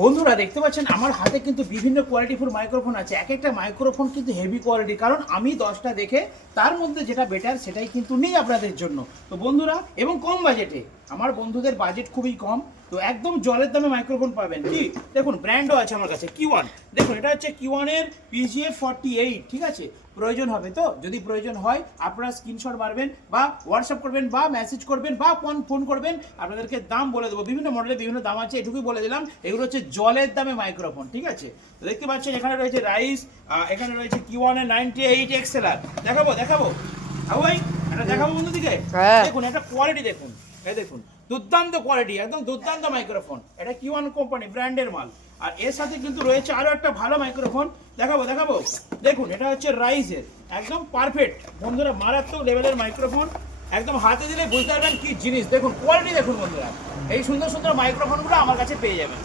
বন্ধুরা দেখতে পাচ্ছেন আমার হাতে কিন্তু বিভিন্ন কোয়ালিটিফুল মাইক্রোফোন আছে। এক একটা মাইক্রোফোন কিন্তু হেভি কোয়ালিটি, কারণ আমি 10টা দেখে তার মধ্যে যেটা বেটার সেটাই কিন্তু নেই আপনাদের জন্য। তো বন্ধুরা, এবং কম বাজেটে, আমার বন্ধুদের বাজেট খুবই কম, তো একদম জলের দামে মাইক্রোফোন পাবেন। কি দেখুন, ব্র্যান্ডও আছে আমার কাছে, Q1। দেখুন, এটা হচ্ছে Q1 এর PGF48, ঠিক আছে। প্রয়োজন হবে তো, যদি প্রয়োজন হয় আপনারা স্ক্রিনশট মারবেন বা হোয়াটসঅ্যাপ করবেন বা মেসেজ করবেন বা ফোন করবেন, আপনাদেরকে দাম বলে দেবো। বিভিন্ন মডেলের বিভিন্ন দাম আছে, এটুকুই বলে দিলাম। এগুলো হচ্ছে জলের দামে মাইক্রোফোন, ঠিক আছে। তো দেখতে পাচ্ছেন এখানে রয়েছে রাইস, এখানে রয়েছে Q1 এর 98 XLR। দেখাবো ভাই, এটা দেখাবো বন্ধুদিকে। দেখুন এটা কোয়ালিটি দেখুন, এই দেখুন, দুর্দান্ত কোয়ালিটি, একদম দুর্দান্ত মাইক্রোফোন। এটা Q1 কোম্পানি ব্র্যান্ডের মাল। আর এর সাথে কিন্তু রয়েছে আরো একটা ভালো মাইক্রোফোন, দেখাবো। দেখুন, এটা হচ্ছে রাইজের, একদম পারফেক্ট বন্ধুরা, মারাত্মক লেভেলের মাইক্রোফোন। একদম হাতে দিলে বুঝতে পারবেন কি জিনিস। দেখুন কোয়ালিটি দেখুন বন্ধুরা, এই সুন্দর সুন্দর মাইক্রোফোনগুলো আমার কাছে পেয়ে যাবেন।